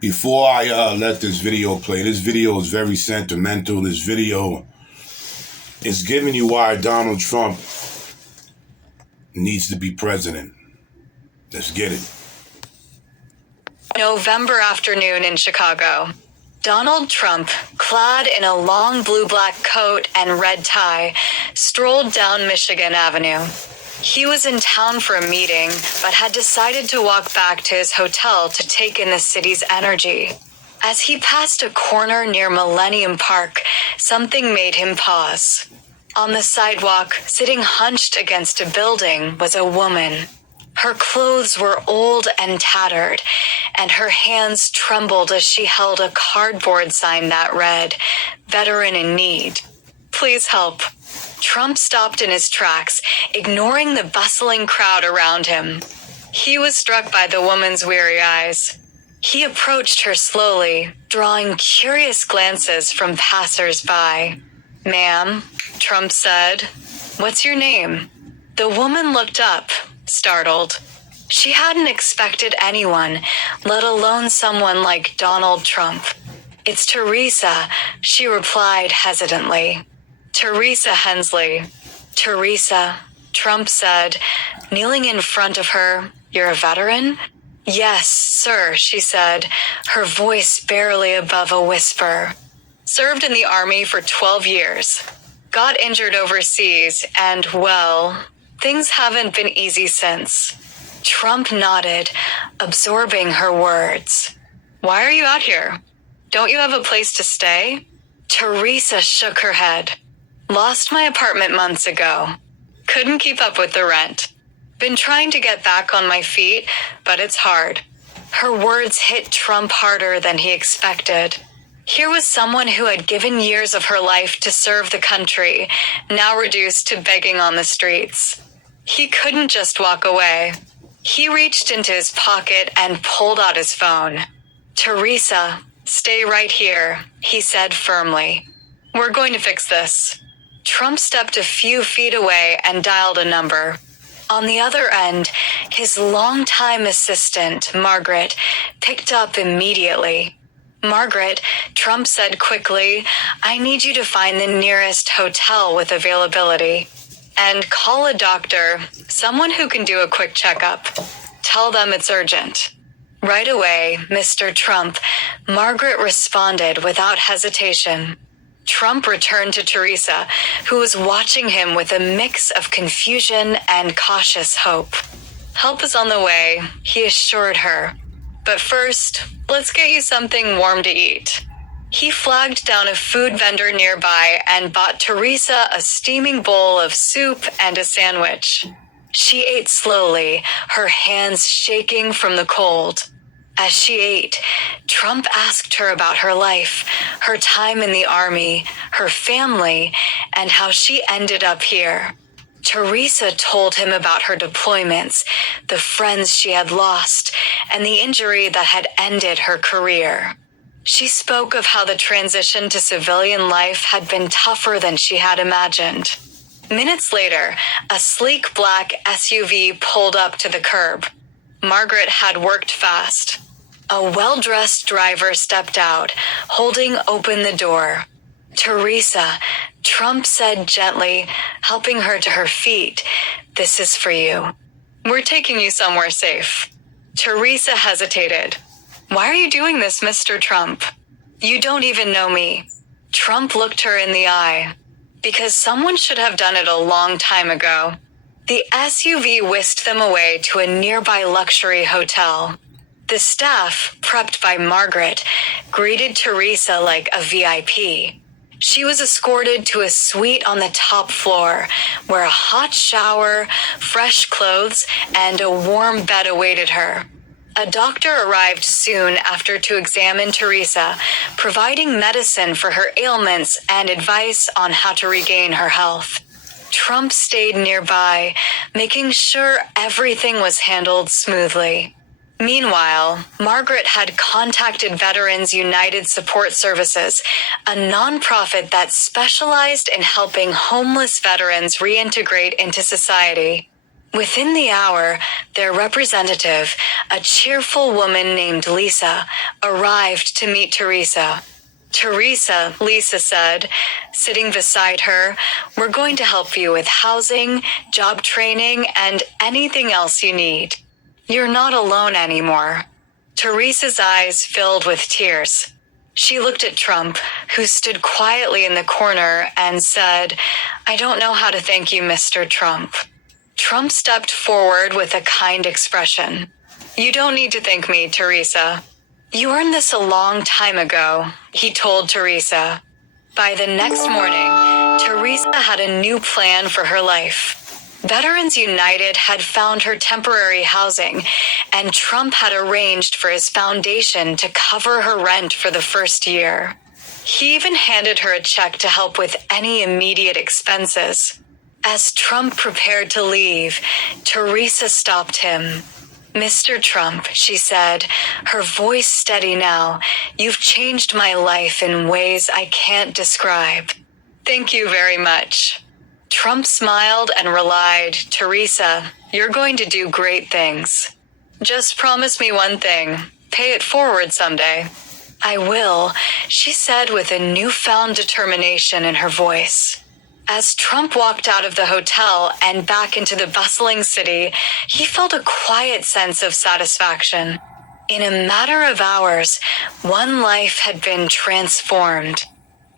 Before I let this video play, this video is very sentimental. This video is giving you why Donald Trump needs to be president. Let's get it. November afternoon in Chicago. Donald Trump, clad in a long blue-black coat and red tie, strolled down Michigan Avenue. He was in town for a meeting, but had decided to walk back to his hotel to take in the city's energy. As he passed a corner near Millennium Park, something made him pause. On the sidewalk, sitting hunched against a building, was a woman. Her clothes were old and tattered, and her hands trembled as she held a cardboard sign that read, "Veteran in Need. Please help." Trump stopped in his tracks, ignoring the bustling crowd around him. He was struck by the woman's weary eyes. He approached her slowly, drawing curious glances from passers-by. "Ma'am," Trump said, "what's your name?" The woman looked up, startled. She hadn't expected anyone, let alone someone like Donald Trump. "It's Teresa," she replied hesitantly. "Teresa Hensley." "Teresa," Trump said, kneeling in front of her. "You're a veteran?" "Yes, sir," she said, her voice barely above a whisper. "Served in the Army for 12 years. Got injured overseas, and, well, things haven't been easy since." Trump nodded, absorbing her words. "Why are you out here? Don't you have a place to stay?" Teresa shook her head. "Lost my apartment months ago. Couldn't keep up with the rent. Been trying to get back on my feet, but it's hard." Her words hit Trump harder than he expected. Here was someone who had given years of her life to serve the country, now reduced to begging on the streets. He couldn't just walk away. He reached into his pocket and pulled out his phone. "Teresa, stay right here," he said firmly. "We're going to fix this." Trump stepped a few feet away and dialed a number. On the other end, his longtime assistant, Margaret, picked up immediately. "Margaret," Trump said quickly, "I need you to find the nearest hotel with availability. And call a doctor, someone who can do a quick checkup. Tell them it's urgent." "Right away, Mr. Trump," Margaret responded without hesitation. Trump returned to Teresa, who was watching him with a mix of confusion and cautious hope. "Help is on the way," he assured her. "But first, let's get you something warm to eat." He flagged down a food vendor nearby and bought Teresa a steaming bowl of soup and a sandwich. She ate slowly, her hands shaking from the cold. As she ate, Trump asked her about her life, her time in the Army, her family, and how she ended up here. Teresa told him about her deployments, the friends she had lost, and the injury that had ended her career. She spoke of how the transition to civilian life had been tougher than she had imagined. Minutes later, a sleek black SUV pulled up to the curb. Margaret had worked fast. A well-dressed driver stepped out, holding open the door. "Teresa," Trump said gently, helping her to her feet, "this is for you. We're taking you somewhere safe." Teresa hesitated. "Why are you doing this, Mr. Trump? You don't even know me." Trump looked her in the eye. "Because someone should have done it a long time ago." The SUV whisked them away to a nearby luxury hotel. The staff, prepped by Margaret, greeted Teresa like a VIP. She was escorted to a suite on the top floor, where a hot shower, fresh clothes, and a warm bed awaited her. A doctor arrived soon after to examine Teresa, providing medicine for her ailments and advice on how to regain her health. Trump stayed nearby, making sure everything was handled smoothly. Meanwhile, Margaret had contacted Veterans United Support Services, a nonprofit that specialized in helping homeless veterans reintegrate into society. Within the hour, their representative, a cheerful woman named Lisa, arrived to meet Teresa. Teresa, Lisa said, sitting beside her, we're going to help you with housing, job training, and anything else you need. You're not alone anymore. Teresa's eyes filled with tears. She looked at Trump, who stood quietly in the corner, and said, I don't know how to thank you, Mr. Trump. Trump stepped forward with a kind expression. You don't need to thank me, Teresa. You earned this a long time ago, he told Teresa. By the next morning, Teresa had a new plan for her life. Veterans United had found her temporary housing, and Trump had arranged for his foundation to cover her rent for the first year. He even handed her a check to help with any immediate expenses. As Trump prepared to leave, Teresa stopped him. Mr. Trump, she said, her voice steady now, you've changed my life in ways I can't describe. Thank you very much. Trump smiled and relied, Teresa, you're going to do great things. Just promise me one thing, pay it forward someday. I will, she said with a newfound determination in her voice. As Trump walked out of the hotel and back into the bustling city, he felt a quiet sense of satisfaction. In a matter of hours, one life had been transformed.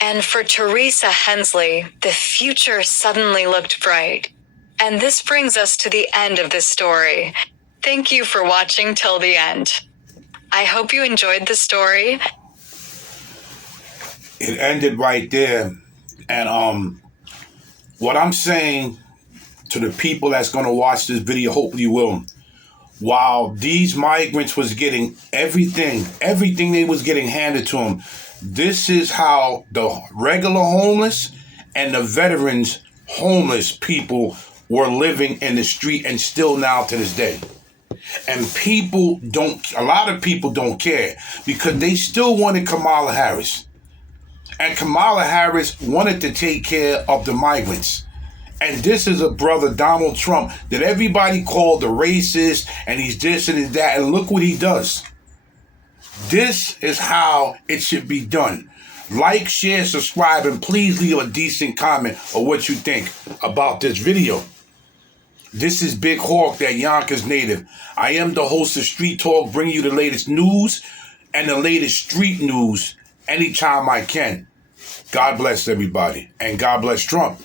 And for Teresa Hensley, the future suddenly looked bright. And this brings us to the end of this story. Thank you for watching till the end. I hope you enjoyed the story. It ended right there. And what I'm saying to the people that's going to watch this video, hopefully you will, while these migrants was getting everything they was getting handed to them, this is how the regular homeless and the veterans homeless people were living in the street, and still now to this day. And a lot of people don't care, because they still wanted Kamala Harris. And Kamala Harris wanted to take care of the migrants. And this is a brother, Donald Trump, that everybody called a racist, and he's this and he's that, and look what he does. This is how it should be done. Like, share, subscribe, and please leave a decent comment of what you think about this video. This is Big Hawk, that Yonkers native. I am the host of Street Talk, bringing you the latest news and the latest street news anytime I can. God bless everybody, and God bless Trump.